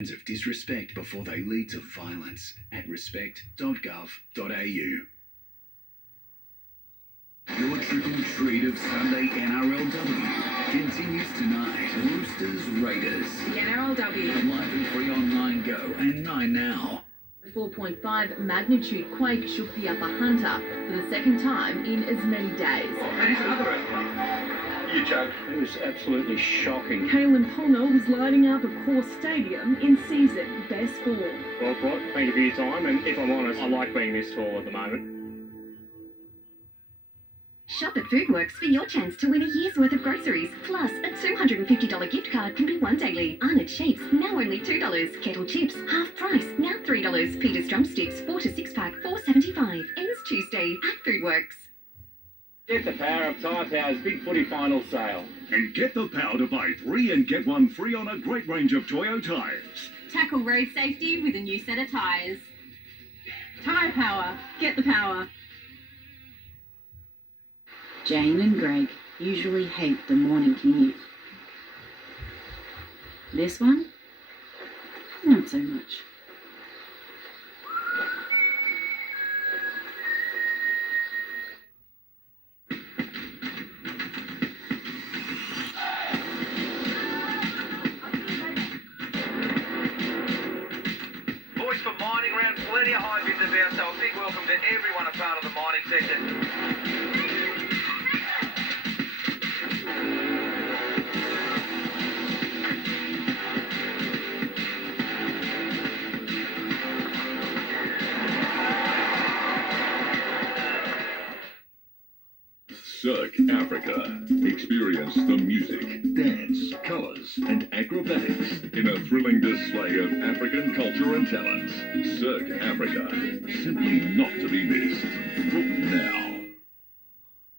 of disrespect before they lead to violence at respect.gov.au. Your triple treat of Sunday NRLW continues tonight. Roosters Raiders. The NRLW. Live and free on 9 Go and 9 Now. A 4.5 magnitude quake shook the Upper Hunter for the second time in as many days. Here's another earthquake. You joke. It was absolutely shocking. Kalen Ponga was lighting up a core stadium in season best form. Well, thank you for your time, and if I'm honest, I like being this tall at the moment. Shop at Foodworks for your chance to win a year's worth of groceries. Plus, a $250 gift card can be won daily. Arnott Shapes, now only $2. Kettle Chips, half price, now $3. Peter's Drumsticks, 4 to 6 pack, $4.75. Ends Tuesday at Foodworks. Get the power of Tyre Power's Big Footy Final Sale. And get the power to buy 3 and get 1 free on a great range of Toyo tyres. Tackle road safety with a new set of tyres. Tyre Power. Get the power. Jane and Greg usually hate the morning commute. This one, not so much. Boys, for mining round, plenty of high bids about, so a big welcome to everyone a part of the mining sector. Cirque Africa. Experience the music, dance, colours and acrobatics in a thrilling display of African culture and talent. Cirque Africa. Simply not to be missed. Book now.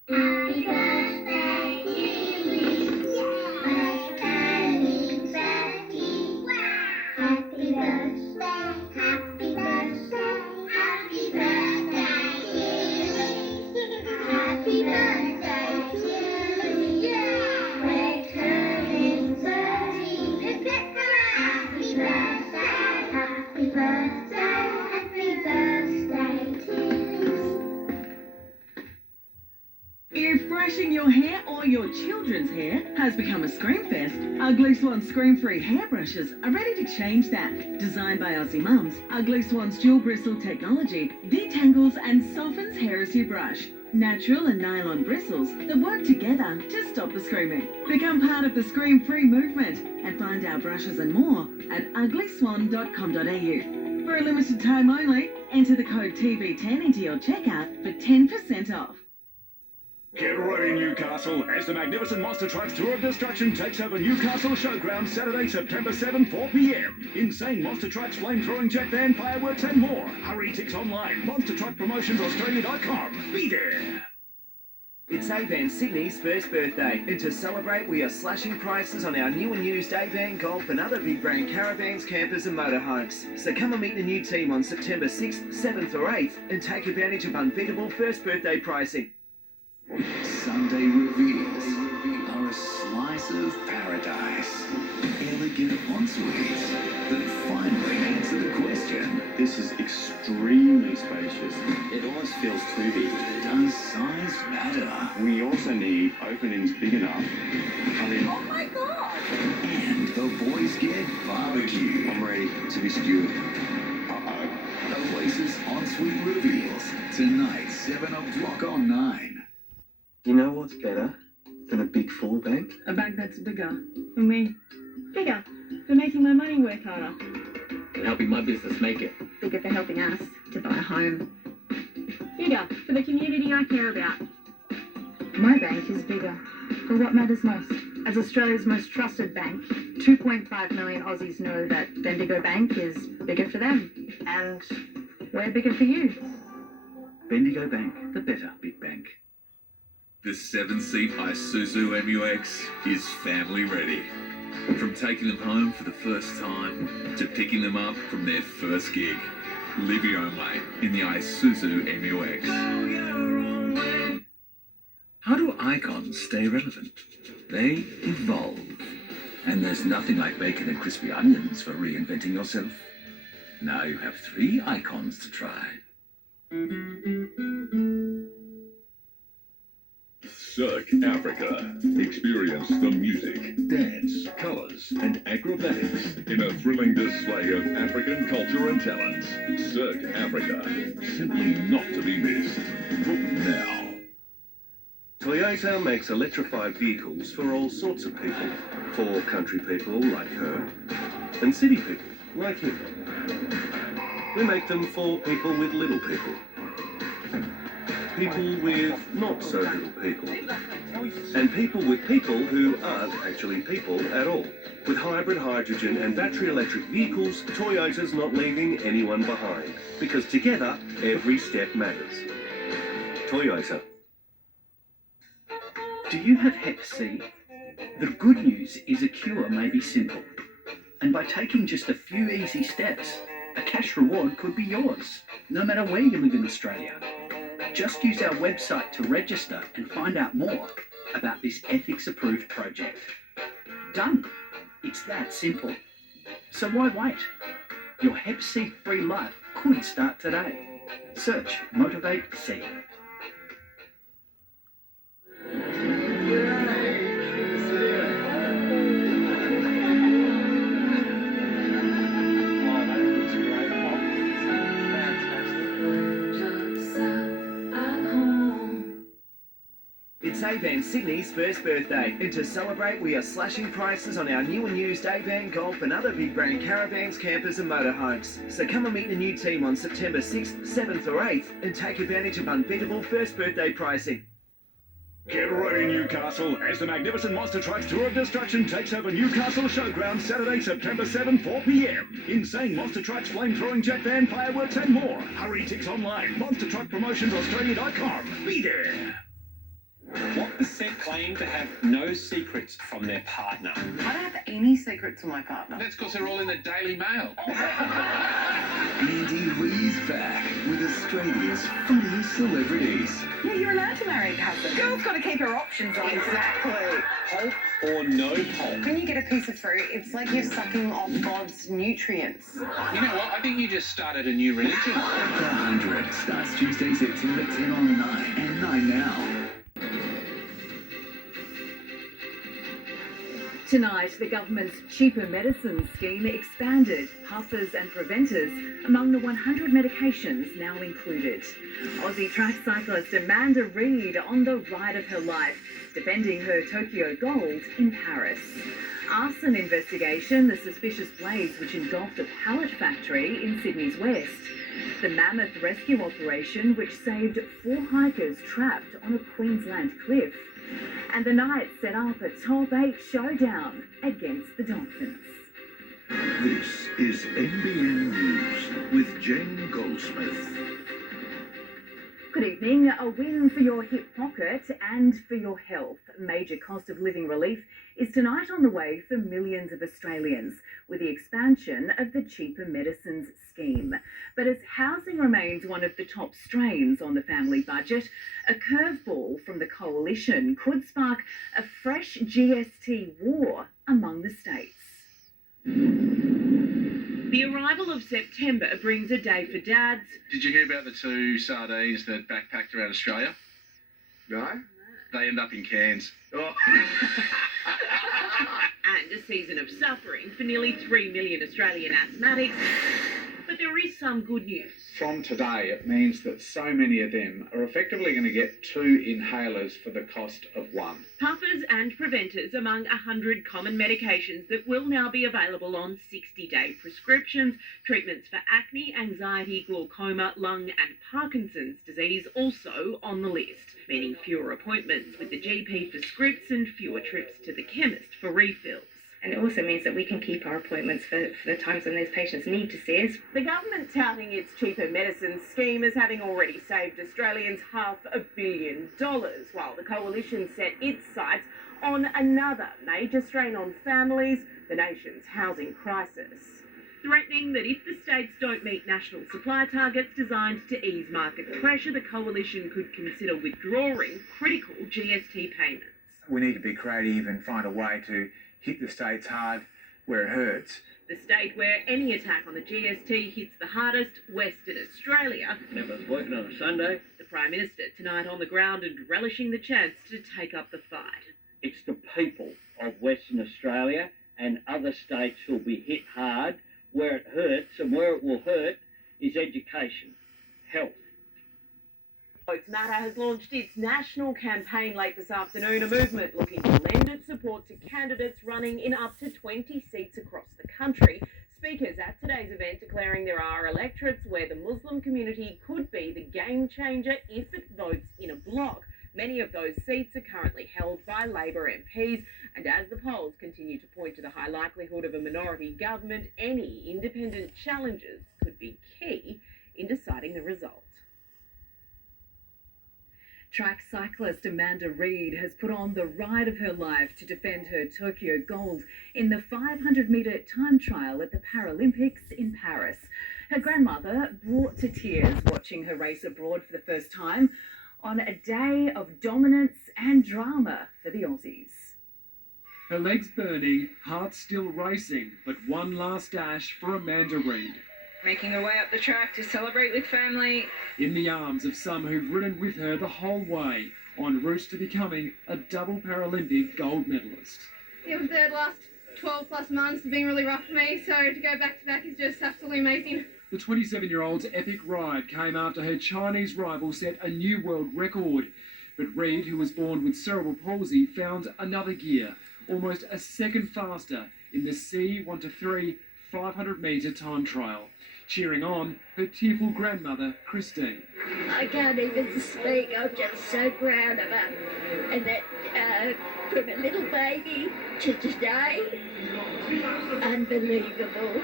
Happy birthday to you. Happy birthday. Happy birthday. Happy birthday. Happy birthday to you. Happy birthday to you. We're turning 30. Happy birthday. Happy birthday. Happy birthday to you. If brushing your hair or your children's hair has become a scream fest, Ugly Swan Scream-Free hairbrushes are ready to change that. Designed by Aussie mums, Ugly Swan's dual bristle technology detangles and softens hair as you brush. Natural and nylon bristles that work together to stop the screaming. Become part of the Scream-Free movement and find our brushes and more at uglyswan.com.au. For a limited time only, enter the code TB10 into your checkout for 10% off. Get ready, Newcastle, as the magnificent Monster Trucks Tour of Destruction takes over Newcastle Showground Saturday, September 7, 4 p.m. Insane Monster Trucks, flamethrowing jet van, fireworks and more. Hurry, tickets online, monstertruckpromotionsaustralia.com. Be there. It's A-Van Sydney's first birthday, and to celebrate we are slashing prices on our new and used A-Van Golf and other big brand caravans, campers and motorhomes. So come and meet the new team on September 6th, 7th or 8th and take advantage of unbeatable first birthday pricing. Sunday reveals are a slice of paradise. Elegant en-suites that finally answer the question. This is extremely spacious. It almost feels too big. Does size matter? We also need openings big enough. Oh my God! And the boys get barbecue. I'm ready to be stewed. Oasis en-suite reveals tonight, 7 o'clock on 9. You know what's better than a big full bank? A bank that's bigger for me. Bigger for making my money work harder. And helping my business make it. Bigger for helping us to buy a home. Bigger for the community I care about. My bank is bigger for what matters most. As Australia's most trusted bank, 2.5 million Aussies know that Bendigo Bank is bigger for them. And we're bigger for you. Bendigo Bank, the better big bank. The 7-seat Isuzu MUX is family ready. From taking them home for the first time to picking them up from their first gig. Live your own way in the Isuzu MUX. How do icons stay relevant? They evolve. And there's nothing like bacon and crispy onions for reinventing yourself. Now you have 3 icons to try. Cirque Africa. Experience the music, dance, colours and acrobatics in a thrilling display of African culture and talents. Cirque Africa. Simply not to be missed. Book now. Toyota makes electrified vehicles for all sorts of people. For country people like her, and city people like him. We make them for people with little people. People with not so little people. And people with people who aren't actually people at all. With hybrid hydrogen and battery electric vehicles, Toyota's not leaving anyone behind. Because together, every step matters. Toyota. Do you have Hep C? The good news is a cure may be simple. And by taking just a few easy steps, a cash reward could be yours, no matter where you live in Australia. Just use our website to register and find out more about this ethics-approved project. Done. It's that simple. So why wait? Your Hep C-free life could start today. Search Motivate C. It's Avan Sydney's first birthday, and to celebrate we are slashing prices on our new and used Avan Golf and other big brand caravans, campers and motorhomes. So come and meet the new team on September 6th, 7th or 8th and take advantage of unbeatable first birthday pricing. Get ready, Newcastle, as the magnificent Monster Trucks Tour of Destruction takes over Newcastle Showground Saturday, September 7, 4 p.m. Insane Monster Trucks, flamethrowing jet van, fireworks and more. Hurry, tickets online, monstertruckpromotionsaustralia.com. Be there. What % claim to have no secrets from their partner? I don't have any secrets from my partner. That's because they're all in the Daily Mail. Andy Ree's back with Australia's funniest celebrities. Yeah, you're allowed to marry a cousin. Girl's got to keep her options on. Exactly. Pulp or no pulp? When you get a piece of fruit, it's like you're sucking off God's nutrients. You know what? I think you just started a new religion. The 100 starts Tuesday, September 10 on 9 and 9 now. Tonight, the government's cheaper medicines scheme expanded puffers and preventers among the 100 medications now included. Aussie track cyclist Amanda Reid on the ride of her life, defending her Tokyo gold in Paris. Arson investigation, the suspicious blaze which engulfed a pallet factory in Sydney's west. The mammoth rescue operation which saved 4 hikers trapped on a Queensland cliff. And the Knights set up a top 8 showdown against the Dolphins. This is NBN News with Jane Goldsmith. Good evening. A win for your hip pocket and for your health. Major cost of living relief is tonight on the way for millions of Australians with the expansion of the cheaper medicines scheme. But as housing remains one of the top strains on the family budget, a curveball from the coalition could spark a fresh GST war among the states. The arrival of September brings a day for dads. Did you hear about the 2 sardines that backpacked around Australia? No? They end up in cans. Oh. And a season of suffering for nearly 3 million Australian asthmatics. But there is some good news. From today, it means that so many of them are effectively going to get 2 inhalers for the cost of 1. Puffers and preventers among 100 common medications that will now be available on 60-day prescriptions. Treatments for acne, anxiety, glaucoma, lung and Parkinson's disease also on the list, meaning fewer appointments with the GP for scripts and fewer trips to the chemist for refills. And it also means that we can keep our appointments for the times when those patients need to see us. The government touting its cheaper medicines scheme as having already saved Australians $500 million, while the coalition set its sights on another major strain on families, the nation's housing crisis. Threatening that if the states don't meet national supply targets designed to ease market pressure, the coalition could consider withdrawing critical GST payments. We need to be creative and find a way to hit the states hard where it hurts. The state where any attack on the GST hits the hardest, Western Australia. Never working on a Sunday. The Prime Minister tonight on the ground and relishing the chance to take up the fight. It's the people of Western Australia and other states who'll be hit hard. Where it hurts and where it will hurt is education, health. Votes Matter has launched its national campaign late this afternoon, a movement looking to lend its support to candidates running in up to 20 seats across the country. Speakers at today's event declaring there are electorates where the Muslim community could be the game changer if it votes in a bloc. Many of those seats are currently held by Labor MPs, and as the polls continue to point to the high likelihood of a minority government, any independent challenges could be key in deciding the result. Track cyclist Amanda Reid has put on the ride of her life to defend her Tokyo gold in the 500-metre time trial at the Paralympics in Paris. Her grandmother brought to tears watching her race abroad for the first time on a day of dominance and drama for the Aussies. Her legs burning, heart still racing, but one last dash for Amanda Reid. Making her way up the track to celebrate with family. In the arms of some who've ridden with her the whole way, en route to becoming a double Paralympic gold medalist. It was the last 12 plus months have been really rough for me, so to go back to back is just absolutely amazing. The 27-year-old's epic ride came after her Chinese rival set a new world record. But Reid, who was born with cerebral palsy, found another gear, almost a second faster, in the C1-3 500-metre time trial, cheering on her tearful grandmother, Christine. I can't even speak. I'm just so proud of her. And that from a little baby to today, unbelievable.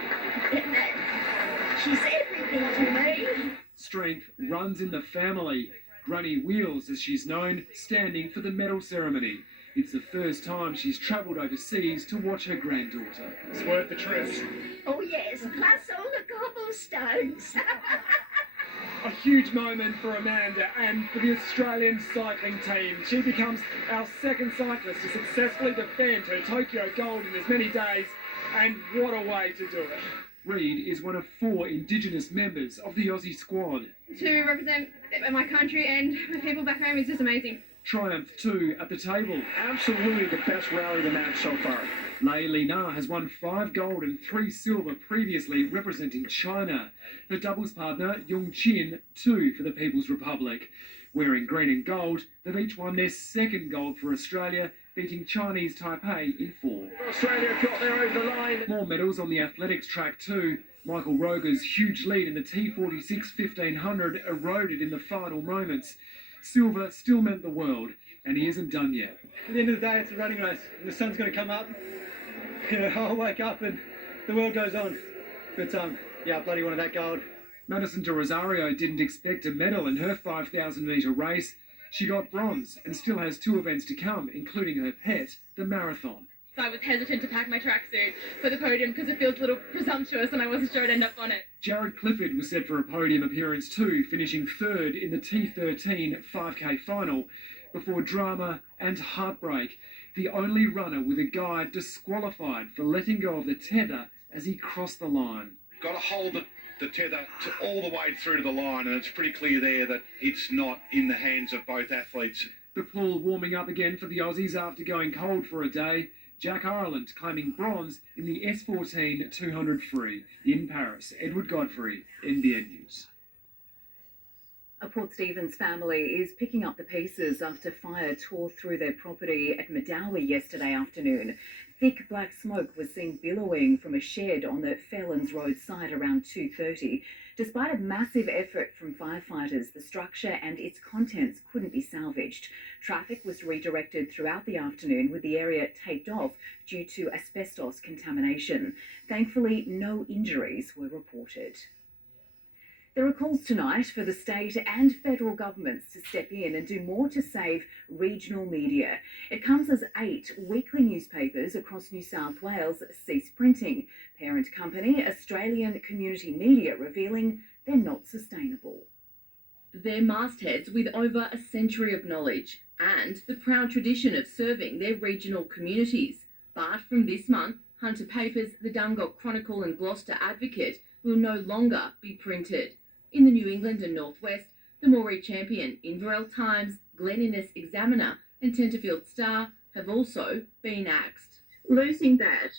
And that she's everything to me. Strength runs in the family. Granny Wheels, as she's known, standing for the medal ceremony. It's the first time she's travelled overseas to watch her granddaughter. It's worth the trip. Oh yes, plus all the cobblestones. A huge moment for Amanda and for the Australian cycling team. She becomes our second cyclist to successfully defend her Tokyo gold in as many days, and what a way to do it. Reid is one of 4 Indigenous members of the Aussie squad. To represent my country and my people back home is just amazing. Triumph too at the table. Absolutely the best rally of the match so far. Lei Lina has won 5 gold and 3 silver previously representing China. Her doubles partner, Yung Chin, 2 for the People's Republic. Wearing green and gold, they've each won their second gold for Australia, beating Chinese Taipei in 4. Australia got there over the line. More medals on the athletics track too. Michael Roger's huge lead in the T46 1500 eroded in the final moments. Silver still meant the world, and he isn't done yet. At the end of the day, it's a running race. The sun's going to come up. I'll wake up and the world goes on. But yeah, I bloody wanted that gold. Madison de Rosario didn't expect a medal in her 5,000-metre race. She got bronze and still has 2 events to come, including her pet, the marathon. So I was hesitant to pack my tracksuit for the podium because it feels a little presumptuous and I wasn't sure I'd end up on it. Jared Clifford was set for a podium appearance too, finishing 3rd in the T13 5K final, before drama and heartbreak. The only runner with a guide disqualified for letting go of the tether as he crossed the line. Got to hold the tether all the way through to the line, and it's pretty clear there that it's not in the hands of both athletes. The pool warming up again for the Aussies after going cold for a day. Jack Ireland claiming bronze in the S14 200 free in Paris. Edward Godfrey, NBN News. A Port Stephens family is picking up the pieces after fire tore through their property at Madawi yesterday afternoon. Thick black smoke was seen billowing from a shed on the Fairlands Road site around 2:30. Despite a massive effort from firefighters, the structure and its contents couldn't be salvaged. Traffic was redirected throughout the afternoon with the area taped off due to asbestos contamination. Thankfully, no injuries were reported. There are calls tonight for the state and federal governments to step in and do more to save regional media. It comes as 8 weekly newspapers across New South Wales cease printing. Parent company Australian Community Media revealing they're not sustainable. They're mastheads with over a century of knowledge and the proud tradition of serving their regional communities. But from this month, Hunter Papers, the Dungog Chronicle and Gloucester Advocate will no longer be printed. In the New England and Northwest, the Moree Champion, Inverell Times, Glen Innes Examiner and Tenterfield Star have also been axed. Losing that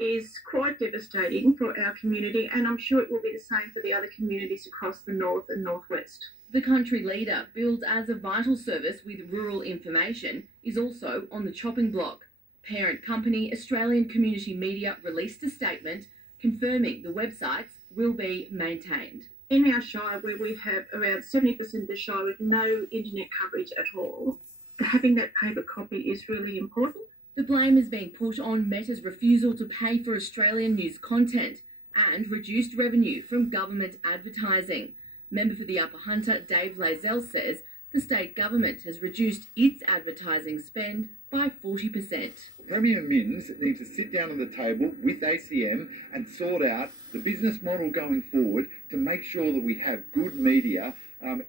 is quite devastating for our community, and I'm sure it will be the same for the other communities across the north and northwest. The country leader, billed as a vital service with rural information, is also on the chopping block. Parent company Australian Community Media released a statement confirming the websites will be maintained. In our shire, where we have around 70% of the shire with no internet coverage at all, having that paper copy is really important. The blame is being put on Meta's refusal to pay for Australian news content and reduced revenue from government advertising. Member for the Upper Hunter, Dave Lazell, says the state government has reduced its advertising spend by 40%. Premier Minns need to sit down on the table with ACM and sort out the business model going forward to make sure that we have good media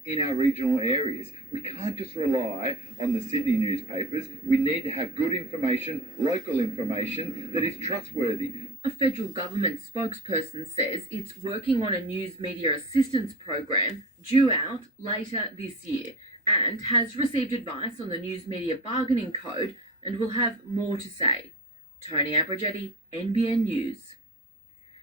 in our regional areas. We can't just rely on the Sydney newspapers. We need to have good information, local information that is trustworthy. A federal government spokesperson says it's working on a news media assistance program due out later this year and has received advice on the news media bargaining code and will have more to say. Tony Abragetti, NBN News.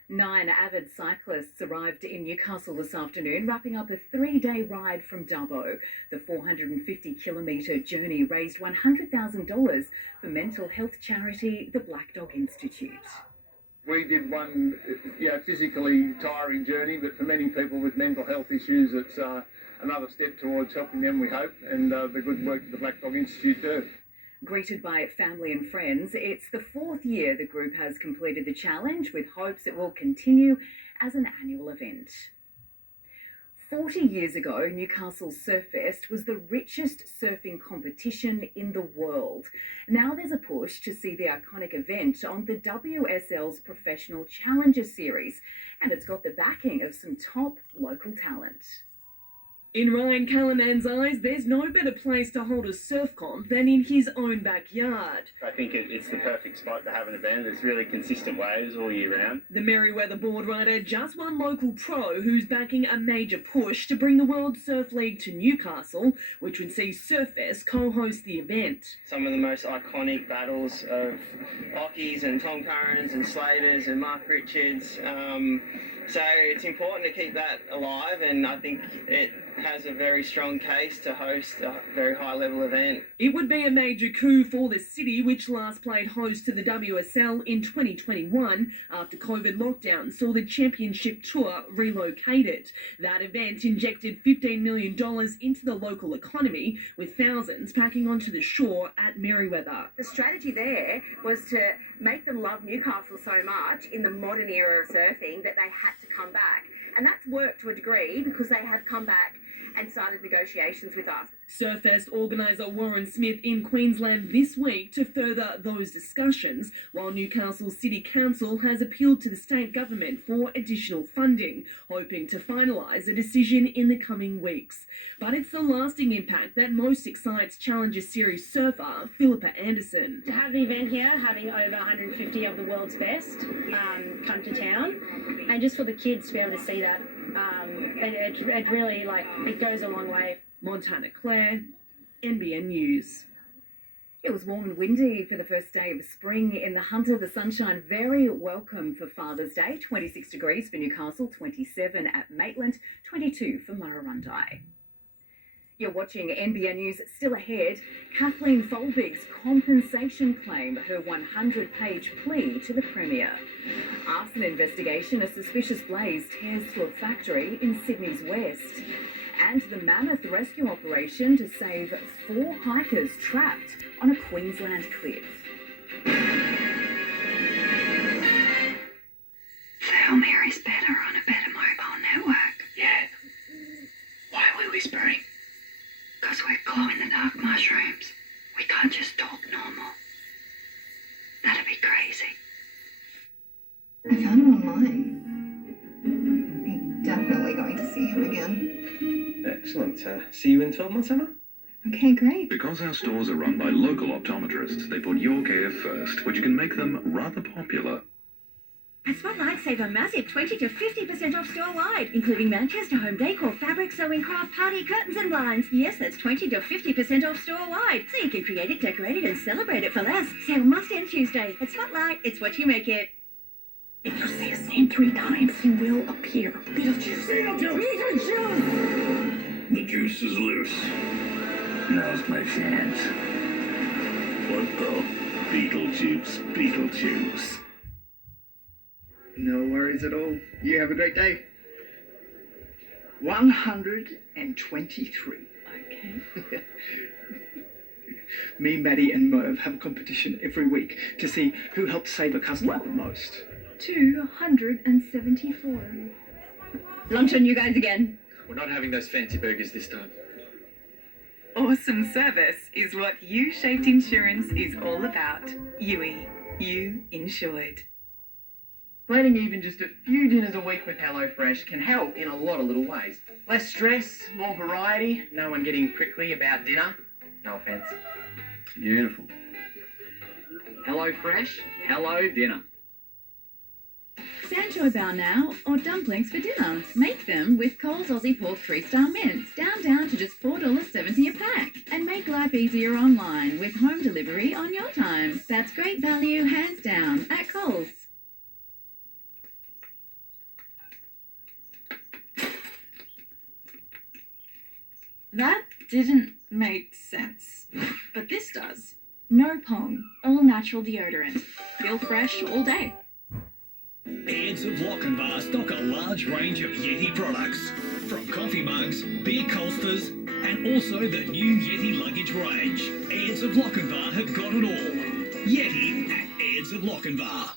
9 avid cyclists arrived in Newcastle this afternoon, wrapping up a 3-day ride from Dubbo. The 450-kilometre journey raised $100,000 for mental health charity, the Black Dog Institute. We did one physically tiring journey, but for many people with mental health issues, it's another step towards helping them, we hope, and the good work that the Black Dog Institute do. Greeted by family and friends, it's the 4th year the group has completed the challenge, with hopes it will continue as an annual event. 40 years ago, Newcastle Surf Fest was the richest surfing competition in the world. Now there's a push to see the iconic event on the WSL's Professional Challenger Series, and it's got the backing of some top local talent. In Ryan Callinan's eyes, there's no better place to hold a surf comp than in his own backyard. I think it's the perfect spot to have an event. It's really consistent waves all year round. The Merriweather board rider just won local pro who's backing a major push to bring the World Surf League to Newcastle, which would see Surffest co-host the event. Some of the most iconic battles of Ockies and Tom Currans and Slaters and Mark Richards. So it's important to keep that alive, and I think it has a very strong case to host a very high-level event. It would be a major coup for the city, which last played host to the WSL in 2021 after COVID lockdown saw the championship tour relocated. That event injected $15 million into the local economy, with thousands packing onto the shore at Merriweather. The strategy there was to make them love Newcastle so much in the modern era of surfing that they had to come back. And that's worked to a degree because they have come back and started negotiations with us. Surffest organiser Warren Smith in Queensland this week to further those discussions, while Newcastle City Council has appealed to the state government for additional funding, hoping to finalise a decision in the coming weeks. But it's the lasting impact that most excites Challenger Series surfer Philippa Anderson. To have the event here, having over 150 of the world's best come to town, and just for the kids to be able to see that, it really, it goes a long way. Montana Claire, NBN News. It was warm and windy for the first day of spring in the Hunter. The sunshine very welcome for Father's Day. 26 degrees for Newcastle, 27 at Maitland, 22 for Murrurundi. You're watching NBN News. Still ahead, Kathleen Folbig's compensation claim, her 100-page plea to the Premier. Arson investigation, a suspicious blaze tears through a factory in Sydney's west. And the mammoth rescue operation to save 4 hikers trapped on a Queensland cliff. Hail Mary's better on a better mobile network. Yeah. Why are we whispering? Because we're glow-in-the-dark mushrooms. We can't just talk normal. That'd be crazy. I found him online. I'm definitely going to see him again. Excellent. See you in 12 months, Emma? Okay, great. Because our stores are run by local optometrists, they put your care first, which can make them rather popular. At Spotlight, save a massive 20 to 50% off store-wide, including Manchester home decor, fabric, sewing, craft, party, curtains and blinds. Yes, that's 20 to 50% off store-wide, so you can create it, decorate it and celebrate it for less. Sale must end Tuesday. At Spotlight, it's what you make it. If you say his name 3 times, he will appear. Beetlejuice! Beetlejuice! Beetlejuice! The juice is loose. Now's my chance. What the? Beetlejuice, Beetlejuice. No worries at all. You have a great day. 123. Okay. Me, Maddie and Merv have a competition every week to see who helps save a customer the most. 274. Lunch on you guys again. We're not having those fancy burgers this time. Awesome service is what U-shaped insurance is all about. UE, you insured. Planning even just a few dinners a week with HelloFresh can help in a lot of little ways. Less stress, more variety, no one getting prickly about dinner. No offence. Beautiful. HelloFresh, hello dinner. Sancho bao now, or dumplings for dinner. Make them with Coles Aussie Pork 3-star mince, down to just $4.70 a pack. And make life easier online with home delivery on your time. That's great value, hands down, at Coles. That didn't make sense. But this does. No Pong, all natural deodorant. Feel fresh all day. Aids of Lochinvar stock a large range of Yeti products, from coffee mugs, beer coasters, and also the new Yeti luggage range. Aids of Lochinvar have got it all. Yeti at Aids of Lochinvar.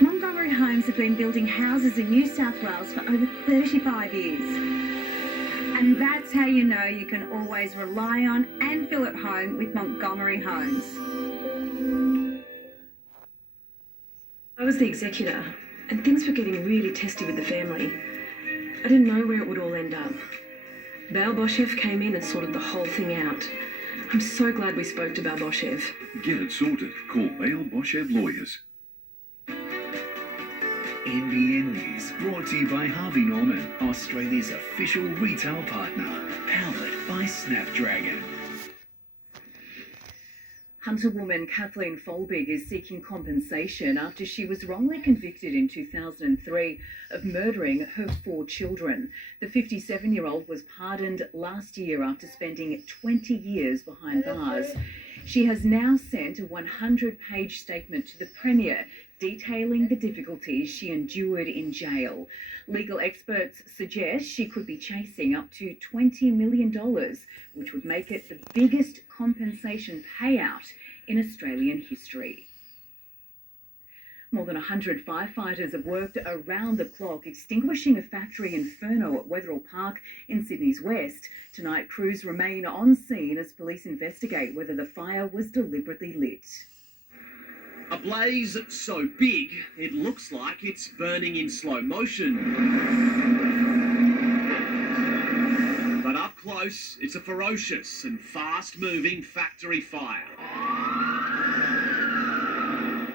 Montgomery Homes have been building houses in New South Wales for over 35 years. And that's how you know you can always rely on and feel at home with Montgomery Homes. I was the executor, and things were getting really testy with the family. I didn't know where it would all end up. Balboshev came in and sorted the whole thing out. I'm so glad we spoke to Balboshev. Get it sorted. Call Balboshev Lawyers. NBN News, brought to you by Harvey Norman, Australia's official retail partner, powered by Snapdragon. Hunter woman Kathleen Folbig is seeking compensation after she was wrongly convicted in 2003 of murdering her 4 children. The 57-year-old was pardoned last year after spending 20 years behind bars. She has now sent a 100-page statement to the Premier detailing the difficulties she endured in jail. Legal experts suggest she could be chasing up to $20 million, which would make it the biggest compensation payout in Australian history. More than 100 firefighters have worked around the clock extinguishing a factory inferno at Wetherill Park in Sydney's west. Tonight, crews remain on scene as police investigate whether the fire was deliberately lit. A blaze so big, it looks like it's burning in slow motion. But up close, it's a ferocious and fast-moving factory fire.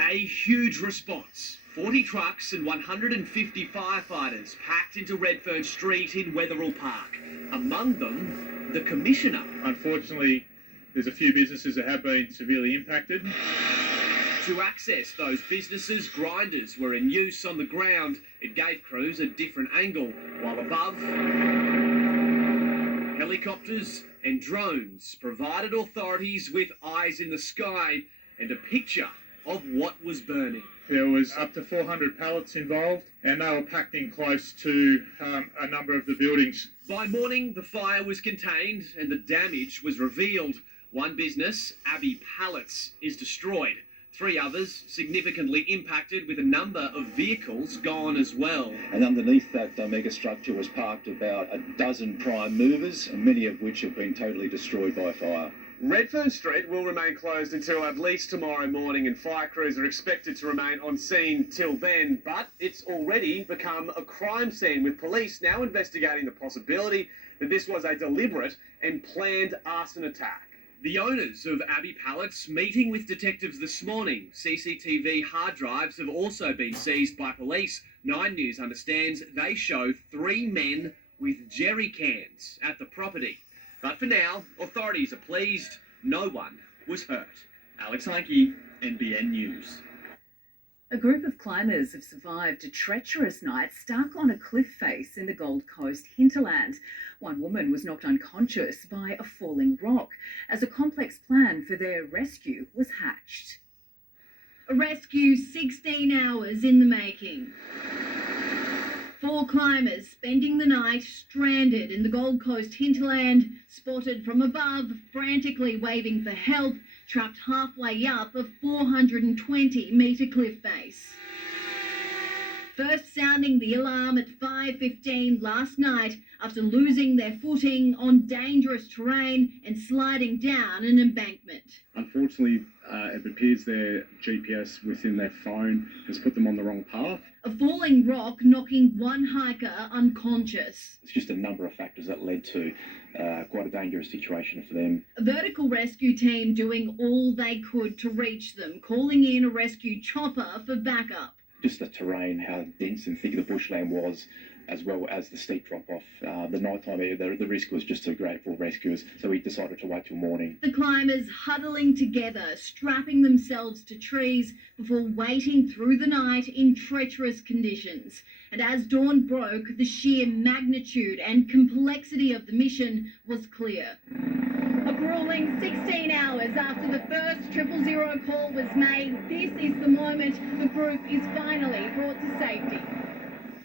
A huge response. 40 trucks and 150 firefighters packed into Redfern Street in Wetherill Park. Among them, the Commissioner. Unfortunately, there's a few businesses that have been severely impacted. To access those businesses, grinders were in use on the ground. It gave crews a different angle, while above, helicopters and drones provided authorities with eyes in the sky and a picture of what was burning. There was up to 400 pallets involved, and they were packed in close to a number of the buildings. By morning, the fire was contained and the damage was revealed. One business, Abbey Pallets, is destroyed. 3 others significantly impacted, with a number of vehicles gone as well. And underneath that mega structure was parked about a dozen prime movers, many of which have been totally destroyed by fire. Redfern Street will remain closed until at least tomorrow morning, and fire crews are expected to remain on scene till then. But it's already become a crime scene, with police now investigating the possibility that this was a deliberate and planned arson attack. The owners of Abbey Pallets meeting with detectives this morning. CCTV hard drives have also been seized by police. 9 News understands they show 3 men with jerry cans at the property. But for now, authorities are pleased no one was hurt. Alex Heinke, NBN News. A group of climbers have survived a treacherous night stuck on a cliff face in the Gold Coast hinterland. One woman was knocked unconscious by a falling rock as a complex plan for their rescue was hatched. A rescue 16 hours in the making. 4 climbers spending the night stranded in the Gold Coast hinterland, spotted from above, frantically waving for help, trapped halfway up a 420-metre cliff face. First sounding the alarm at 5:15 last night after losing their footing on dangerous terrain and sliding down an embankment. Unfortunately, it appears their GPS within their phone has put them on the wrong path. A falling rock knocking one hiker unconscious. It's just a number of factors that led to quite a dangerous situation for them. A vertical rescue team doing all they could to reach them, calling in a rescue chopper for backup. Just the terrain, how dense and thick the bushland was, as well as the steep drop-off. The nighttime, the risk was just too great for rescuers, so we decided to wait till morning. The climbers huddling together, strapping themselves to trees before waiting through the night in treacherous conditions. And as dawn broke, the sheer magnitude and complexity of the mission was clear. A grueling 16 hours after the first 000 call was made, this is the moment the group is finally brought to safety.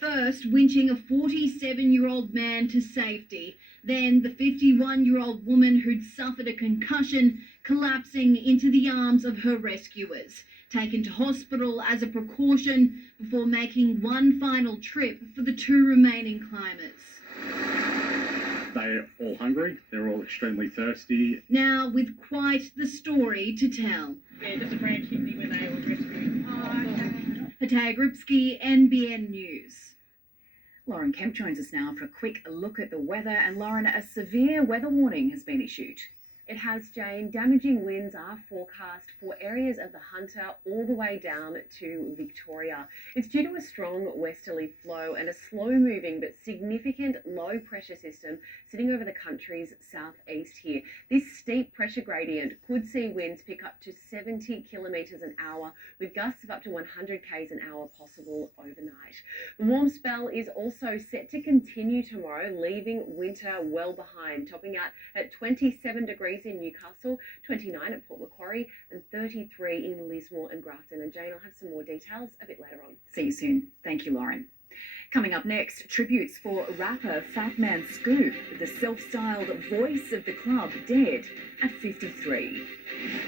First, winching a 47-year-old man to safety. Then the 51-year-old woman who'd suffered a concussion collapsing into the arms of her rescuers. Taken to hospital as a precaution before making one final trip for the 2 remaining climbers. They're all hungry, they're all extremely thirsty. Now with quite the story to tell. Yeah, just a branch hit me when they were rescued. Hataya Gripsky, NBN News. Lauren Kempe joins us now for a quick look at the weather. And Lauren, a severe weather warning has been issued. It has, Jane. Damaging winds are forecast for areas of the Hunter all the way down to Victoria. It's due to a strong westerly flow and a slow-moving but significant low-pressure system sitting over the country's southeast here. This steep pressure gradient could see winds pick up to 70 kilometres an hour, with gusts of up to 100 k's an hour possible overnight. The warm spell is also set to continue tomorrow, leaving winter well behind, topping out at 27 degrees in Newcastle, 29 at Port Macquarie, and 33 in Lismore and Grafton. And Jane, I'll have some more details a bit later on. See you soon. Thank you, Lauren. Coming up next, tributes for rapper Fat Man Scoop, the self-styled voice of the club, dead at 53.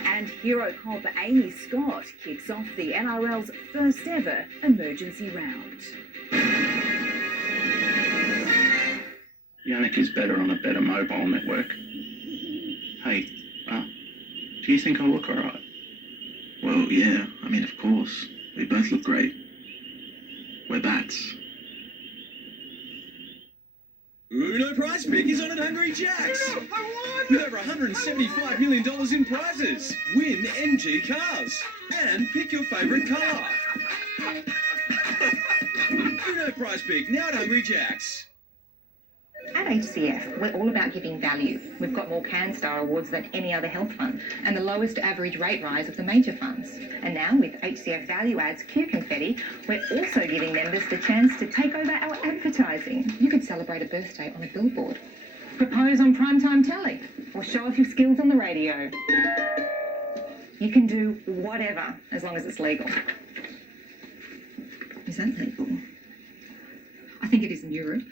And hero cop Amy Scott kicks off the NRL's first ever emergency round. Yannick is better on a better mobile network. Hey, do you think I look alright? Well, yeah, I mean, of course. We both look great. We're bats. Uno Prize Pick is on at Hungry Jack's. I won! With over $175 million in prizes. Win MG cars. And pick your favourite car. Uno Prize Pick, now at Hungry Jack's. At HCF, we're all about giving value. We've got more CanStar awards than any other health fund, and the lowest average rate rise of the major funds. And now, with HCF Value Adds Q Confetti, we're also giving members the chance to take over our advertising. You could celebrate a birthday on a billboard, propose on primetime telly, or show off your skills on the radio. You can do whatever, as long as it's legal. Is that legal? I think it is in Europe.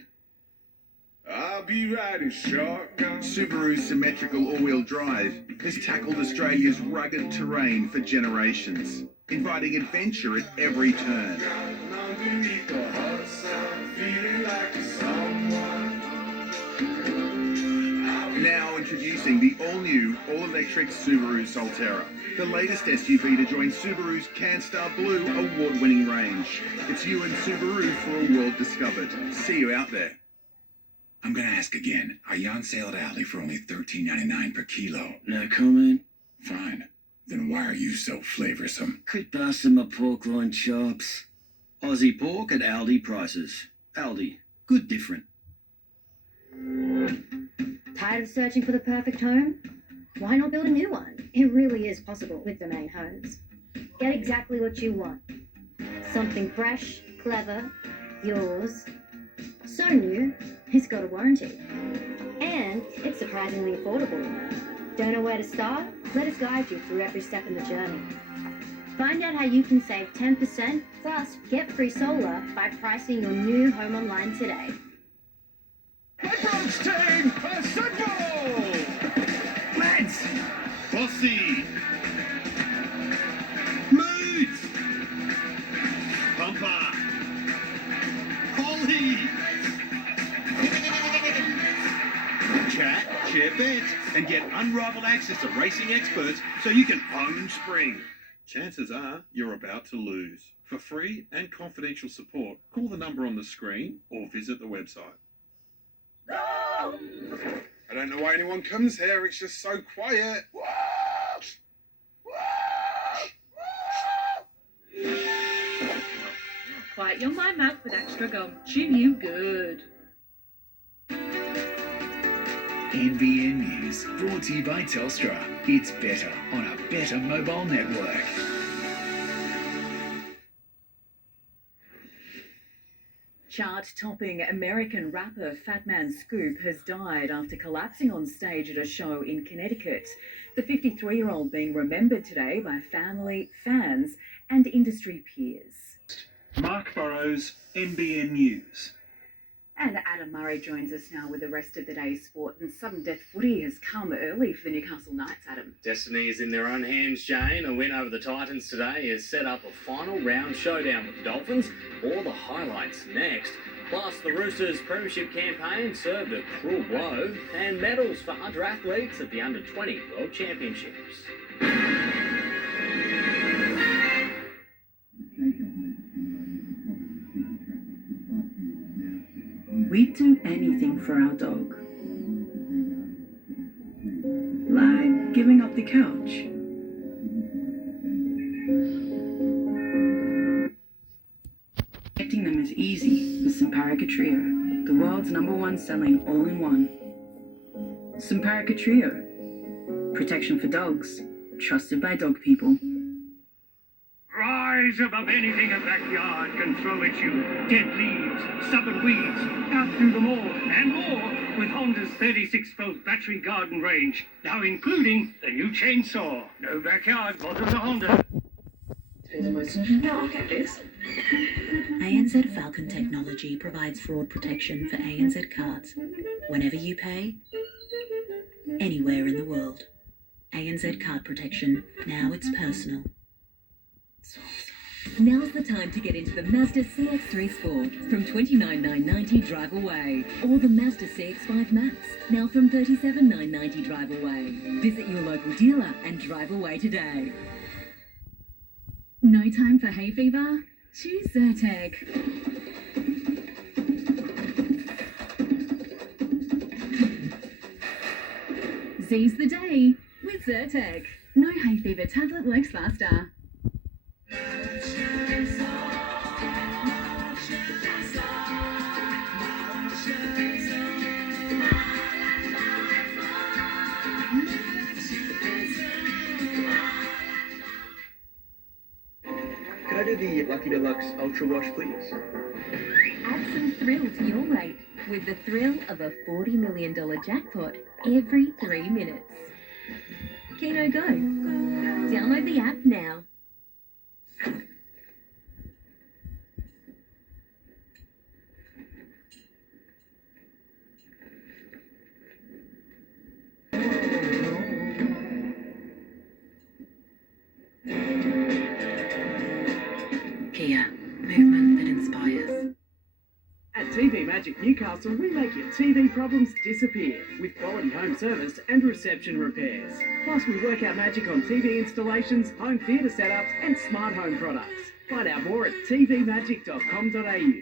I'll be riding shotgun. Subaru's symmetrical all-wheel drive has tackled Australia's rugged terrain for generations, inviting adventure at every turn. Now introducing Introducing the all-new, all-electric Subaru Solterra, the latest SUV to join Subaru's CanStar Blue award-winning range. It's you and Subaru for a world discovered. See you out there. I'm gonna ask again. Are you on sale at Aldi for only $13.99 per kilo? No comment. Fine. Then why are you so flavoursome? Quit busting my pork loin chops. Aussie pork at Aldi prices. Aldi. Good different. Tired of searching for the perfect home? Why not build a new one? It really is possible with Domain Homes. Get exactly what you want. Something fresh, clever, yours. So new, it's got a warranty. And it's surprisingly affordable. Don't know where to start? Let us guide you through every step in the journey. Find out how you can save 10% plus get free solar by pricing your new home online today. Bronx team, football! Lads! Bossy! Moods! Pumper! Holly! Chat, share bets, and get unrivaled access to racing experts so you can own spring. Chances are you're about to lose. For free and confidential support, call the number on the screen or visit the website. I don't know why anyone comes here, it's just so quiet. Quiet your mind mouth with extra gum. Chew you good. NBN News, brought to you by Telstra. It's better on a better mobile network. Chart-topping American rapper Fatman Scoop has died after collapsing on stage at a show in Connecticut. The 53-year-old being remembered today by family, fans and industry peers. Mark Burrows, NBN News. And Adam Murray joins us now with the rest of the day's sport. And sudden death footy has come early for the Newcastle Knights, Adam. Destiny is in their own hands, Jane. A win over the Titans today has set up a final round showdown with the Dolphins. All the highlights next. Plus, the Roosters' premiership campaign served a cruel blow. And medals for Hunter athletes at the Under-20 World Championships. We'd do anything for our dog. Like giving up the couch. Protecting them is easy with Simparica Trio, the world's #1 selling all-in-one. Simparica Trio. Protection for dogs, trusted by dog people. Rise above anything a backyard can throw at you. Dead leaves, stubborn weeds, out through them all, and more with Honda's 36-volt battery garden range, now including the new chainsaw. No backyard, bother the Honda. No, I'll get this. ANZ Falcon technology provides fraud protection for ANZ cards whenever you pay, anywhere in the world. ANZ card protection, now it's personal. Now's the time to get into the Mazda CX-3 Sport from $29,990 drive away, or the Mazda CX-5 Max, now from $37,990 drive away. Visit your local dealer and drive away today. No time for hay fever? Choose Zyrtec. Seize the day with Zyrtec. No hay fever tablet works faster. Can I do the Lucky Deluxe Ultra Wash, please? Add some thrill to your weight with the thrill of a $40 million jackpot every 3 minutes. Keno Go. Download the app now. Kia, movement that inspires. At TV Magic Newcastle, we make your TV problems disappear with quality home service and reception repairs. Plus, we work our magic on TV installations, home theatre setups and smart home products. Find out more at tvmagic.com.au.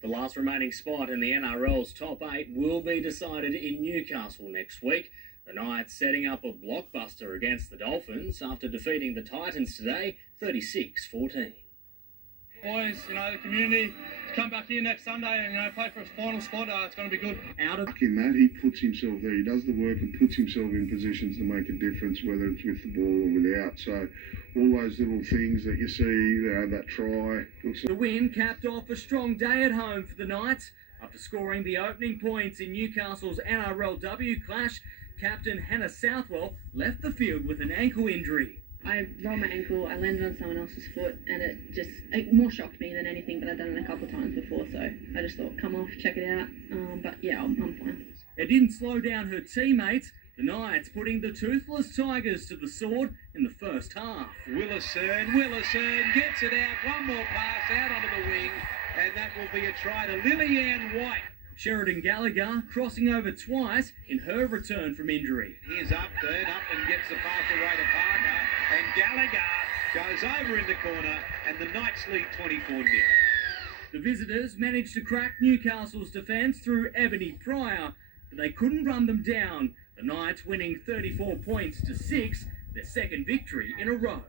The last remaining spot in the NRL's top 8 will be decided in Newcastle next week. The Knights setting up a blockbuster against the Dolphins after defeating the Titans today 36-14. Boys, the community, come back here next Sunday and, play for a final spot. It's going to be good. In that, he puts himself there. He does the work and puts himself in positions to make a difference, whether it's with the ball or without. So all those little things that you see, that try. The win capped off a strong day at home for the Knights. After scoring the opening points in Newcastle's NRLW clash, captain Hannah Southwell left the field with an ankle injury. I rolled my ankle, I landed on someone else's foot, and it more shocked me than anything, but I'd done it a couple of times before, so I just thought, come off, check it out. But yeah, I'm fine. It didn't slow down her teammates. The Knights putting the Toothless Tigers to the sword in the first half. Willison gets it out, one more pass out onto the wing, and that will be a try to Lillian White. Sheridan Gallagher crossing over twice in her return from injury. Here's Upton, Upton gets the pass away to Parker, and Gallagher goes over in the corner, and the Knights lead 24-0. The visitors managed to crack Newcastle's defence through Ebony Pryor, but they couldn't run them down. The Knights winning 34 points to 6, their second victory in a row.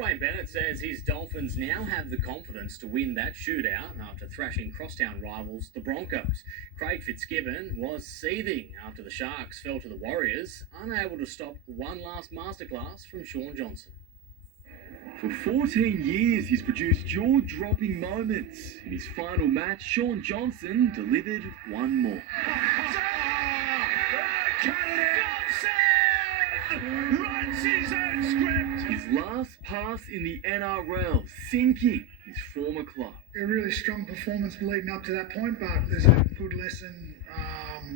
Wayne Bennett says his Dolphins now have the confidence to win that shootout after thrashing crosstown rivals the Broncos. Craig Fitzgibbon was seething after the Sharks fell to the Warriors, unable to stop one last masterclass from Shaun Johnson. For 14 years, he's produced jaw-dropping moments. In his final match, Shaun Johnson delivered one more. Runs his own script. His last pass in the NRL, sinking his former club. A really strong performance leading up to that point, but there's a good lesson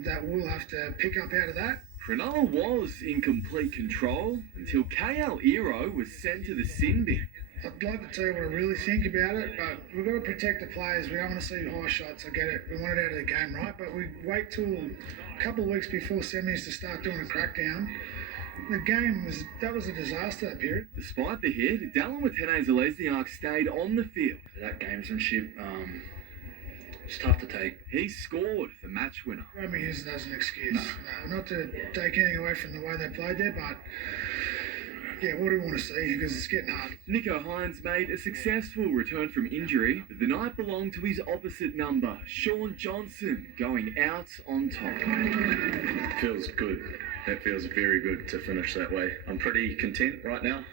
that we'll have to pick up out of that. Cronulla was in complete control until KL Ero was sent to the sin bin. I'd like to tell you what I really think about it, but we've got to protect the players. We don't want to see high shots. I get it. We want it out of the game, right? But we wait till a couple of weeks before semis to start doing a crackdown. The game was a disaster that period. Despite the hit, Dallin Watene-Zelezniak stayed on the field. That gamesmanship, it's tough to take. He scored the match winner. I mean, use it as an excuse. No, not to take anything away from the way they played there, but yeah, what do we want to see? Because it's getting hard. Nico Hines made a successful return from injury, but the night belonged to his opposite number, Shaun Johnson, going out on top. Feels good. It feels very good to finish that way. I'm pretty content right now,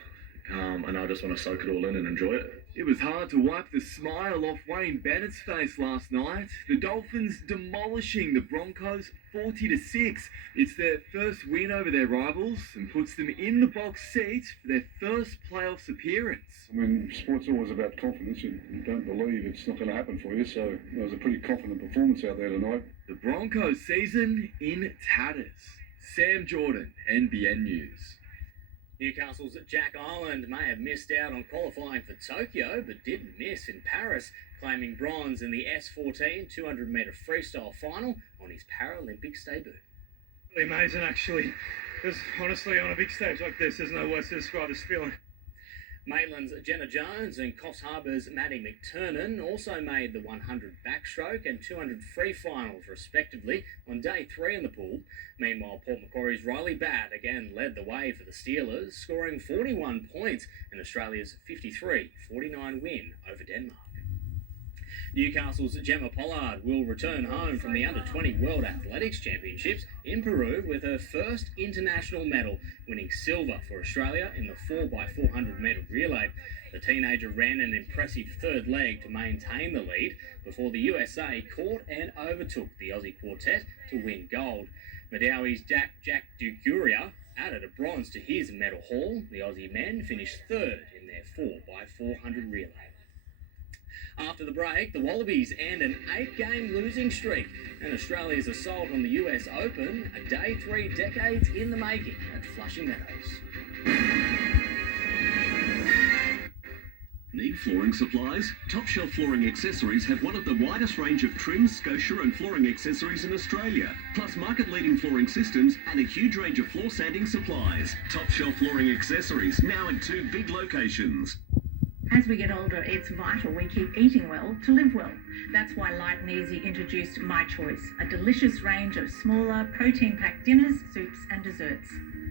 and I just want to soak it all in and enjoy it. It was hard to wipe the smile off Wayne Bennett's face last night. The Dolphins demolishing the Broncos 40-6. It's their first win over their rivals and puts them in the box seat for their first playoffs appearance. I mean, sport's always about confidence. You don't believe it's not going to happen for you, so it was a pretty confident performance out there tonight. The Broncos season in tatters. Sam Jordan, NBN News. Newcastle's Jack Ireland may have missed out on qualifying for Tokyo, but didn't miss in Paris, claiming bronze in the S14 200-metre freestyle final on his Paralympics debut. Really amazing, actually. Because honestly, on a big stage like this, there's no words to describe this feeling. Maitland's Jenna Jones and Coffs Harbour's Maddie McTurnan also made the 100 backstroke and 200 free finals, respectively, on day 3 in the pool. Meanwhile, Port Macquarie's Riley Batt again led the way for the Steelers, scoring 41 points in Australia's 53-49 win over Denmark. Newcastle's Gemma Pollard will return home from the Under-20 World Athletics Championships in Peru with her first international medal, winning silver for Australia in the 4x400 metre relay. The teenager ran an impressive third leg to maintain the lead before the USA caught and overtook the Aussie quartet to win gold. Madawi's Jack Duguria added a bronze to his medal haul. The Aussie men finished third in their 4x400 relay. After the break, the Wallabies end an 8-game losing streak, and Australia's assault on the US Open, a day 3 decades in the making at Flushing Meadows. Need flooring supplies? Top Shelf Flooring Accessories have one of the widest range of trims, scotia and flooring accessories in Australia, plus market-leading flooring systems and a huge range of floor sanding supplies. Top Shelf Flooring Accessories, now in 2 big locations. As we get older, it's vital we keep eating well to live well. That's why Light and Easy introduced My Choice, a delicious range of smaller, protein-packed dinners, soups and desserts.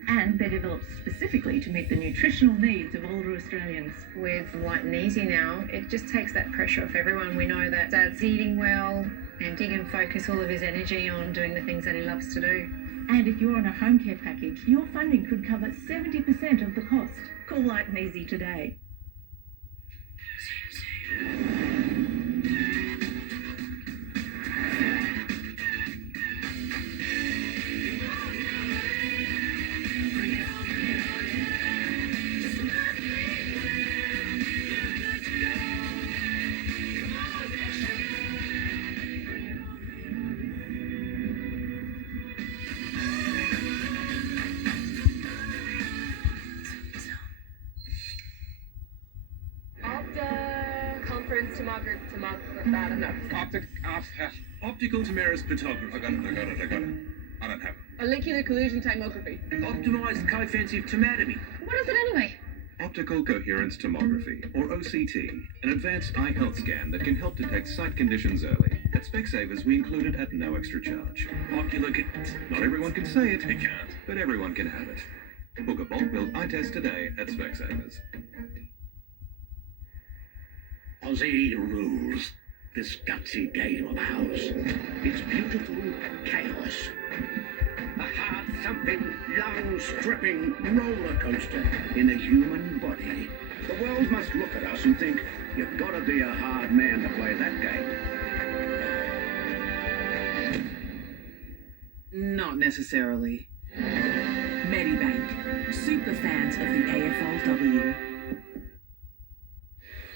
And they're developed specifically to meet the nutritional needs of older Australians. With Light and Easy now, it just takes that pressure off everyone. We know that Dad's eating well and he can focus all of his energy on doing the things that he loves to do. And if you're on a home care package, your funding could cover 70% of the cost. Call Light and Easy today. Optical Tamaris photography. I got it. I don't have it. Molecular collision tomography. Optimized co-offensive tomatomy. What is it anyway? Optical coherence tomography, or OCT, an advanced eye health scan that can help detect sight conditions early. At Specsavers, we include it at no extra charge. Not everyone can say it. They can't. But everyone can have it. Book a bulk build eye test today at Specsavers. Aussie rules. This gutsy game of ours. It's beautiful chaos. A heart-thumping, lung-stripping roller coaster in a human body. The world must look at us and think, you've got to be a hard man to play that game. Not necessarily. Medibank, super fans of the AFLW.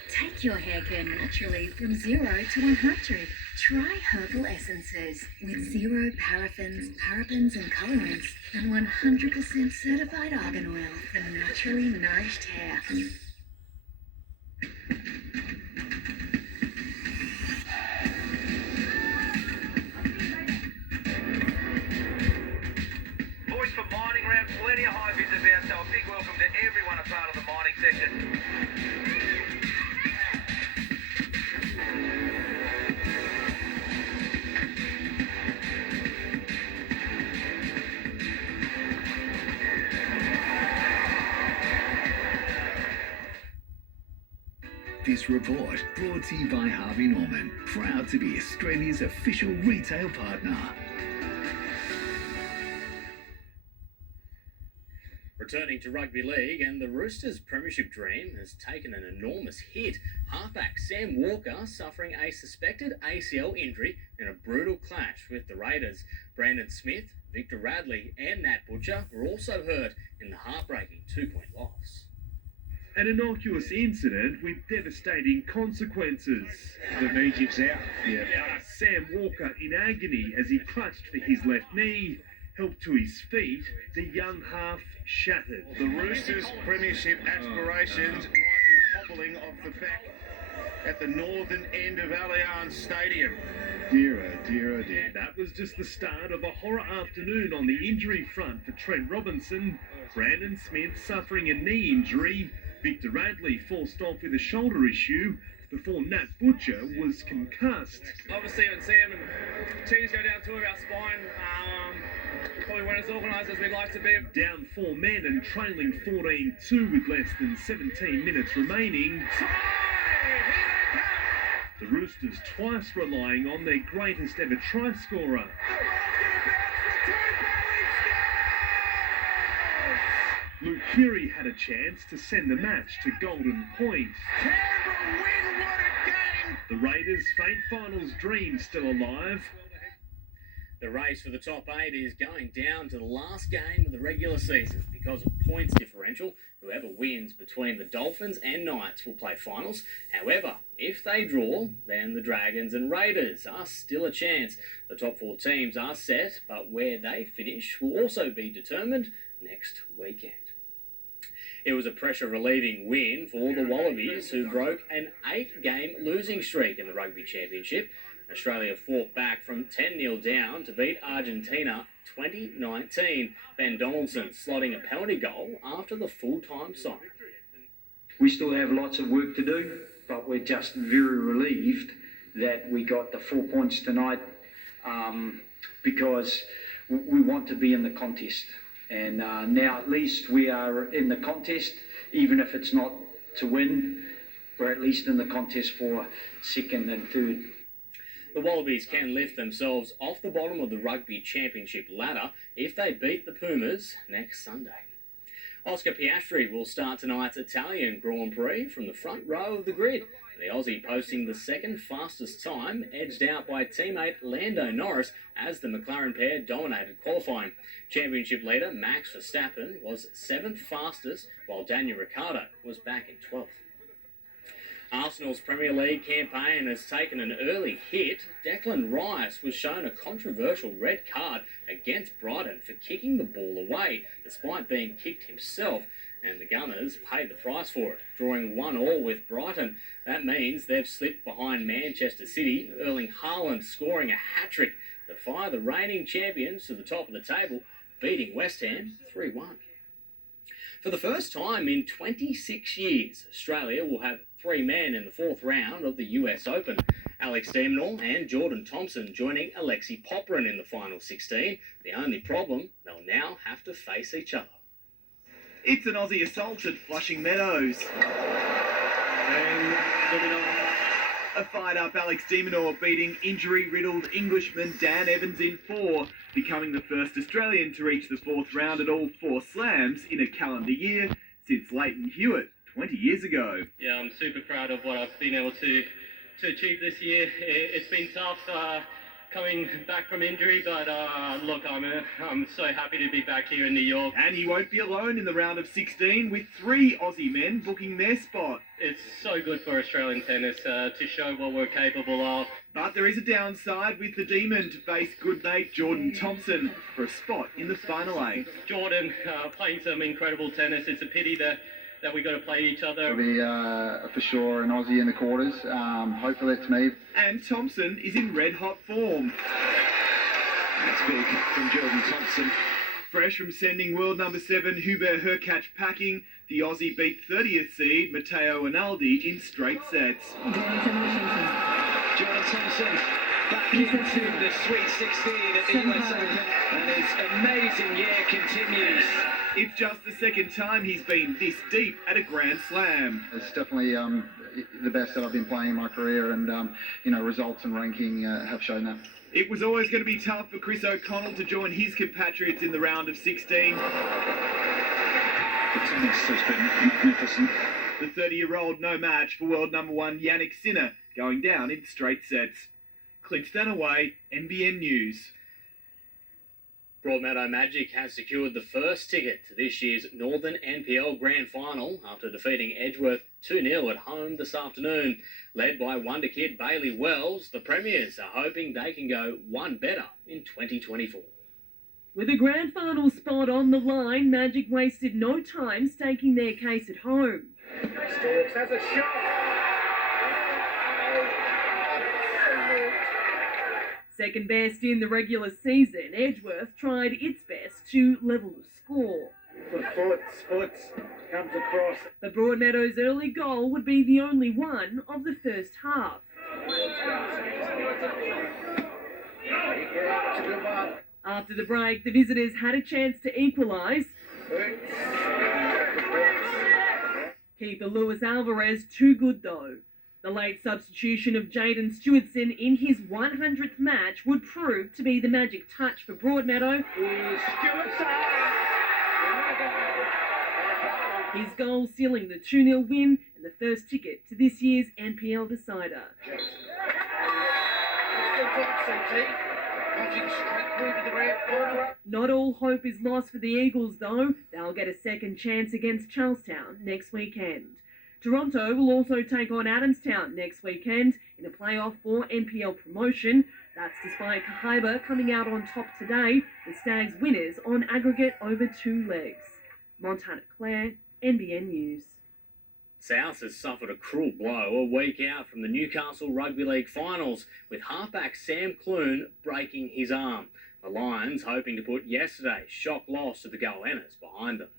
Take your hair care naturally from 0 to 100. Try herbal essences with 0 paraffins, parabens and colorants and 100% certified argan oil for naturally nourished hair. Boys, for mining round, plenty of high vids about, so a big welcome to everyone a part of the mining section. This report brought to you by Harvey Norman, proud to be Australia's official retail partner. Returning to rugby league, and the Roosters' premiership dream has taken an enormous hit. Halfback Sam Walker suffering a suspected ACL injury in a brutal clash with the Raiders. Brandon Smith, Victor Radley and Nat Butcher were also hurt in the heartbreaking 2-point loss. An innocuous incident with devastating consequences. The knee gives out. Yeah. Sam Walker in agony as he clutched for his left knee. Helped to his feet, the young half shattered. The Roosters' premiership aspirations might be hobbling off the back at the northern end of Allianz Stadium. Dear, oh dear, oh dear. That was just the start of a horror afternoon on the injury front for Trent Robinson. Brandon Smith suffering a knee injury. Victor Radley forced off with a shoulder issue before Nat Butcher was concussed. Obviously, when Sam and teams go down 2 of our spine, probably weren't as organised as we'd like to be. Down 4 men and trailing 14-2 with less than 17 minutes remaining. The Roosters twice relying on their greatest ever try scorer. Luke Keary had a chance to send the match to golden point. Canberra win, what a game! The Raiders' faint finals dream still alive. The race for the top 8 is going down to the last game of the regular season. Because of points differential, whoever wins between the Dolphins and Knights will play finals. However, if they draw, then the Dragons and Raiders are still a chance. The top 4 teams are set, but where they finish will also be determined next weekend. It was a pressure-relieving win for the Wallabies, who broke an 8-game losing streak in the Rugby Championship. Australia fought back from 10-0 down to beat Argentina 2019. Ben Donaldson slotting a penalty goal after the full-time cycle. We still have lots of work to do, but we're just very relieved that we got the 4 points tonight because we want to be in the contest. And now at least we are in the contest, even if it's not to win, we're at least in the contest for second and third. The Wallabies can lift themselves off the bottom of the Rugby Championship ladder if they beat the Pumas next Sunday. Oscar Piastri will start tonight's Italian Grand Prix from the front row of the grid. The Aussie posting the second fastest time, edged out by teammate Lando Norris as the McLaren pair dominated qualifying. Championship leader Max Verstappen was 7th fastest, while Daniel Ricciardo was back in 12th. Arsenal's Premier League campaign has taken an early hit. Declan Rice was shown a controversial red card against Brighton for kicking the ball away, despite being kicked himself, and the Gunners paid the price for it, drawing 1-1 with Brighton. That means they've slipped behind Manchester City, Erling Haaland scoring a hat-trick to fire the reigning champions to the top of the table, beating West Ham 3-1. For the first time in 26 years, Australia will have 3 men in the 4th round of the US Open. Alex de Minaur and Jordan Thompson joining Alexei Popyrin in the final 16. The only problem, they'll now have to face each other. It's an Aussie assault at Flushing Meadows. And a fired-up Alex de Minaur beating injury-riddled Englishman Dan Evans in 4, becoming the first Australian to reach the 4th round at all 4 slams in a calendar year since Leighton Hewitt 20 years ago. Yeah, I'm super proud of what I've been able to achieve this year. It's been tough coming back from injury, but look, I'm so happy to be back here in New York. And he won't be alone in the round of 16, with 3 Aussie men booking their spot. It's so good for Australian tennis to show what we're capable of. But there is a downside with the Demon to face good mate Jordan Thompson for a spot in the final 8. Jordan playing some incredible tennis. It's a pity that we got to play each other. It'll be for sure an Aussie in the quarters. Hopefully it's me. And Thompson is in red-hot form. That's big from Jordan Thompson. Fresh from sending world number 7 Hubert Hurkacz packing, the Aussie beat 30th seed Matteo Rinaldi in straight sets. Jordan Thompson back into the Sweet 16 at the US Open, and his amazing year continues. It's just the second time he's been this deep at a Grand Slam. It's definitely the best that I've been playing in my career, and results and ranking have shown that. It was always going to be tough for Chris O'Connell to join his compatriots in the round of 16. The tennis has been magnificent. The 30-year-old no match for world number 1 Yannick Sinner, going down in straight sets. Clint Stanaway, NBN News. Broadmeadow Magic has secured the first ticket to this year's Northern NPL Grand Final after defeating Edgeworth 2-0 at home this afternoon. Led by wonder kid Bailey Wells, the Premiers are hoping they can go one better in 2024. With a grand final spot on the line, Magic wasted no time staking their case at home. Storks has a shot. Second best in the regular season, Edgeworth tried its best to level the score. Foots comes across. But Broadmeadow's early goal would be the only one of the first half. After the break, the visitors had a chance to equalise. Keeper Luis Alvarez too good though. The late substitution of Jaden Stewartson in his 100th match would prove to be the magic touch for Broadmeadow. His goal sealing the 2-0 win and the first ticket to this year's NPL decider. Not all hope is lost for the Eagles, though. They'll get a second chance against Charlestown next weekend. Toronto will also take on Adamstown next weekend in a playoff for NPL promotion. That's despite Kahaiba coming out on top today, with Stags winners on aggregate over 2 legs. Montana Clare, NBN News. South has suffered a cruel blow a week out from the Newcastle Rugby League finals, with halfback Sam Clune breaking his arm. The Lions hoping to put yesterday's shock loss to the Goannas behind them.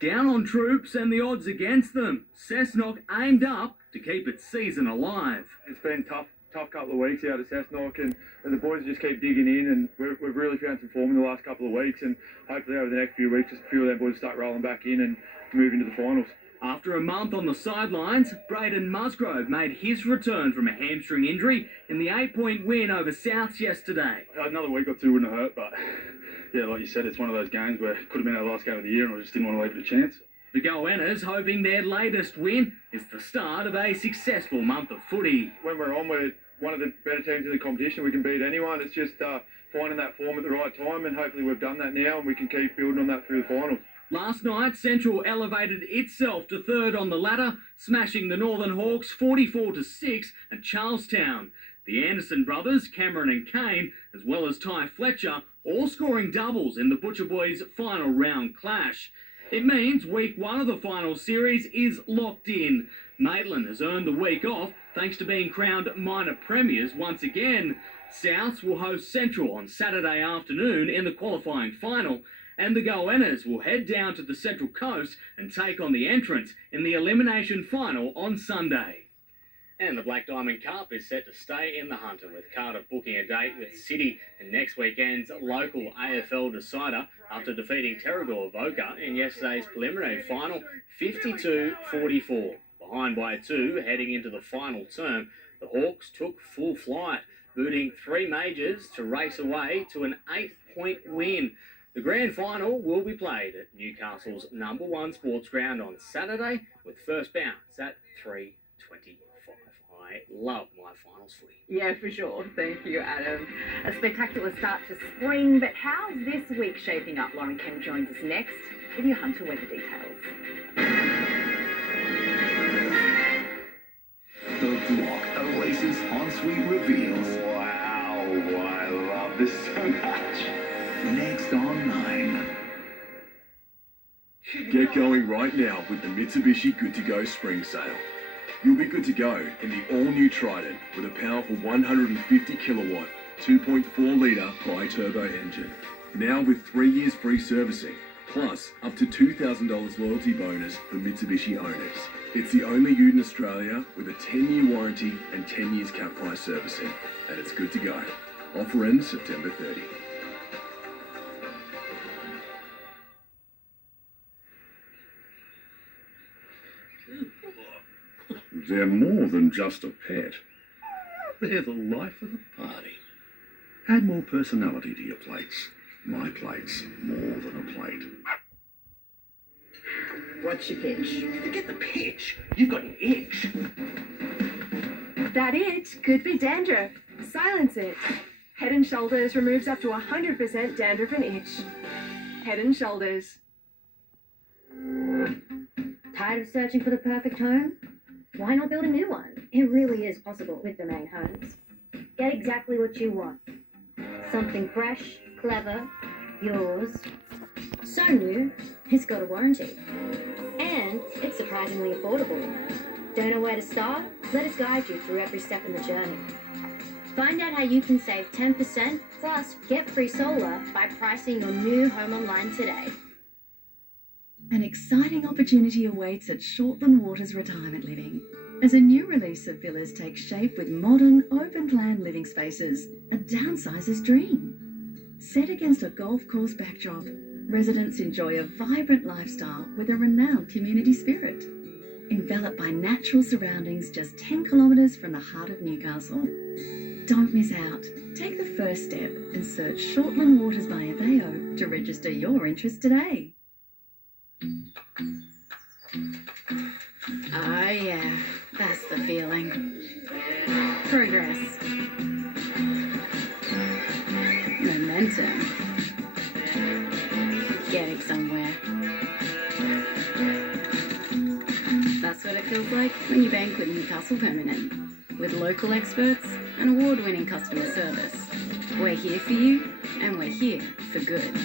Down on troops and the odds against them, Cessnock aimed up to keep its season alive. It's been tough couple of weeks out at Cessnock, and the boys just keep digging in, and we've really found some form in the last couple of weeks, and hopefully over the next few weeks just a few of their boys start rolling back in and move into the finals. After a month on the sidelines, Braden Musgrove made his return from a hamstring injury in the 8-point win over Souths yesterday. Another week or two wouldn't hurt, but yeah, like you said, it's one of those games where it could have been our last game of the year, and I just didn't want to leave it a chance. The Goannas hoping their latest win is the start of a successful month of footy. When we're on, we're one of the better teams in the competition. We can beat anyone. It's just finding that form at the right time, and hopefully we've done that now, and we can keep building on that through the finals. Last night, Central elevated itself to third on the ladder, smashing the Northern Hawks 44-6 at Charlestown. The Anderson brothers, Cameron and Kane, as well as Ty Fletcher, all scoring doubles in the Butcher Boys' final round clash. It means week 1 of the final series is locked in. Maitland has earned the week off thanks to being crowned minor premiers once again. Souths will host Central on Saturday afternoon in the qualifying final, and the Goannas will head down to the Central Coast and take on the entrants in the elimination final on Sunday. And the Black Diamond Cup is set to stay in the Hunter, with Cardiff booking a date with City in next weekend's local AFL decider after defeating Terrigal Avoca in yesterday's preliminary final 52-44. Behind by 2 heading into the final term, the Hawks took full flight, booting 3 majors to race away to an 8-point win. The grand final will be played at Newcastle's #1 sports ground on Saturday, with first bounce at 3:25. I love my finals footy. Yeah, for sure. Thank you, Adam. A spectacular start to spring, but how's this week shaping up? Lauren Kempe joins us next with your Hunter weather details. The Block Oasis Ensuite reveals. Wow, I love this so much. Next on 9. Get going right now with the Mitsubishi Good To Go Spring Sale. You'll be good to go in the all-new Trident with a powerful 150 kilowatt, 2.4 litre bi-turbo engine. Now with 3 years free servicing, plus up to $2,000 loyalty bonus for Mitsubishi owners. It's the only ute in Australia with a 10-year warranty and 10 years cap price servicing, and it's good to go. Offer ends September 30. They're more than just a pet. They're the life of the party. Add more personality to your plates. My plate's more than a plate. What's your pitch? Forget the pitch. You've got an itch. That itch could be dandruff. Silence it. Head and Shoulders removes up to 100% dandruff and itch. Head and Shoulders. Tired of searching for the perfect home? Why not build a new one? It really is possible with Domain Homes. Get exactly what you want. Something fresh, clever, yours. So new, it's got a warranty. And it's surprisingly affordable. Don't know where to start? Let us guide you through every step in the journey. Find out how you can save 10% plus get free solar by pricing your new home online today. An exciting opportunity awaits at Shortland Waters Retirement Living as a new release of villas takes shape with modern, open-plan living spaces, a downsizer's dream. Set against a golf course backdrop, residents enjoy a vibrant lifestyle with a renowned community spirit. Enveloped by natural surroundings just 10 kilometres from the heart of Newcastle. Don't miss out. Take the first step and search Shortland Waters by Aveo to register your interest today. Oh yeah, that's the feeling. Progress. term. Getting somewhere. That's what it feels like when you bank with Newcastle Permanent. With local experts and award-winning customer service. We're here for you, and we're here for good.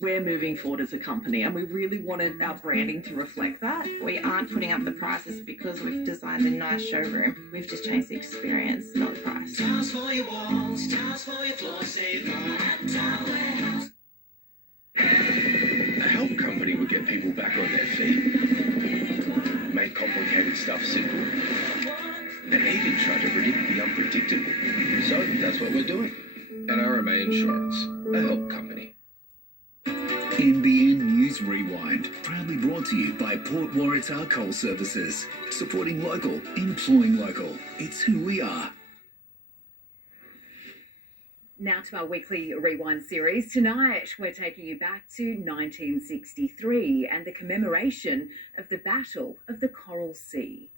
We're moving forward as a company, and we really wanted our branding to reflect that. We aren't putting up the prices because we've designed a nice showroom. We've just changed the experience, not the price. Tiles for your walls, tiles for your floor, save more at Tile Warehouse. A help company would get people back on their feet, make complicated stuff simple, and even try to predict the unpredictable. So that's what we're doing at RMA Insurance, a help company. NBN News Rewind, proudly brought to you by Port Waratah Coal Services. Supporting local, employing local. It's who we are. Now to our weekly Rewind series. Tonight, we're taking you back to 1963 and the commemoration of the Battle of the Coral Sea.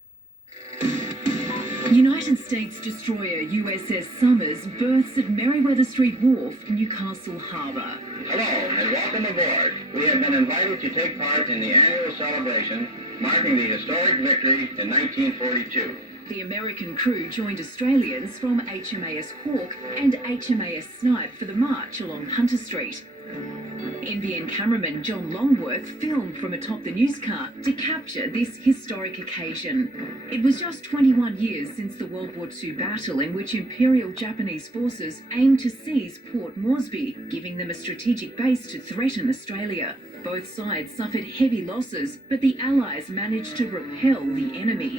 United States destroyer USS Somers berths at Meriwether Street Wharf, Newcastle Harbour. Hello and welcome aboard. We have been invited to take part in the annual celebration marking the historic victory in 1942. The American crew joined Australians from HMAS Hawke and HMAS Snipe for the march along Hunter Street. NBN cameraman John Longworth filmed from atop the news car to capture this historic occasion. It was just 21 years since the World War II battle in which Imperial Japanese forces aimed to seize Port Moresby, giving them a strategic base to threaten Australia. Both sides suffered heavy losses, but the Allies managed to repel the enemy.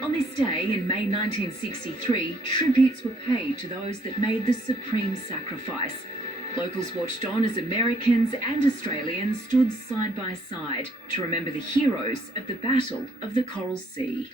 On this day in May 1963, tributes were paid to those that made the supreme sacrifice. Locals watched on as Americans and Australians stood side by side to remember the heroes of the Battle of the Coral Sea.